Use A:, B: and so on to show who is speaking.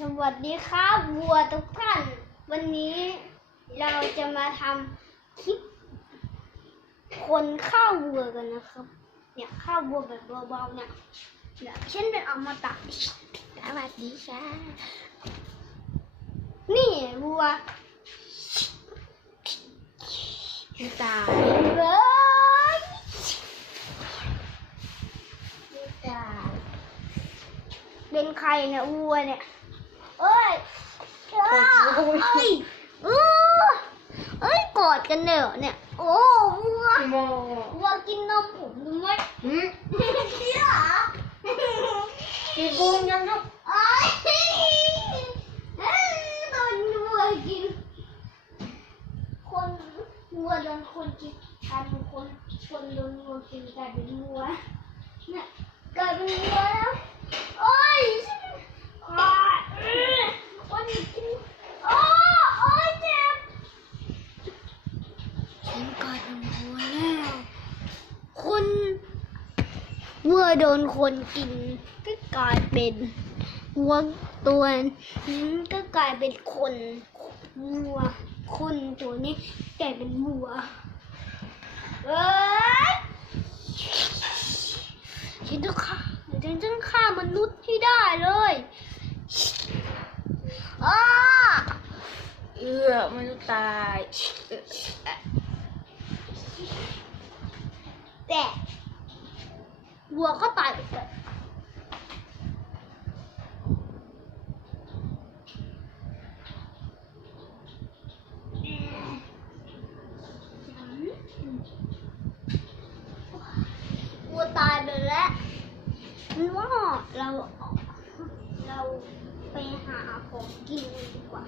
A: สวัสดีครับวัวทุกท่าน วันนี้เราจะมาทำคลิป คนข้าววัวกันนะครับ เนี่ยข้าววัวแบบเบาๆเนี่ยเนี่ยเช่นเป็นอมตะสวัสดีค่ะ นี่วัว
B: ตาย
A: เฮ้ยนี่จ้าเป็นใครเนี่ยวัวเนี่ย เอ้ยเอ้ยเอ้ยเออเอ้ยกอดกันเนี่ยเหรอเนี่ย โอ้วัว
B: โม
A: วัวกินนมผมดูไหม
B: หืม
A: เชี่เหรอ
B: กีกุ้งยังยัง
A: เอ้ยเอ้ยโดนวัวกิน คนวัวโดนคนกินกลายเป็นคนคนโดนวัวกินกลายเป็นวัวเนี่ยกลายเป็นวัวแล้วโอ้ยอ้ายเอ้ยคนกินโอ้โอ้ยเจ็บ ฉันกลายเป็นวัวแล้วคนวัวโดนคนกินก็กลายเป็นวัวตัวนี้ก็กลายเป็นคนวัว คนตัวนี้กลายเป็นวัวเอ้ยฉันจะฆ่าฉันจะฆ่ามนุษย์ให้ได้เลยอ้า
B: เอือม่ต้องตายเอื้อ
A: แต่ วัวก็ตายไปเลยวัวตายไปแล้วฉันว่าเรา เราไปหาของกินดีกว่า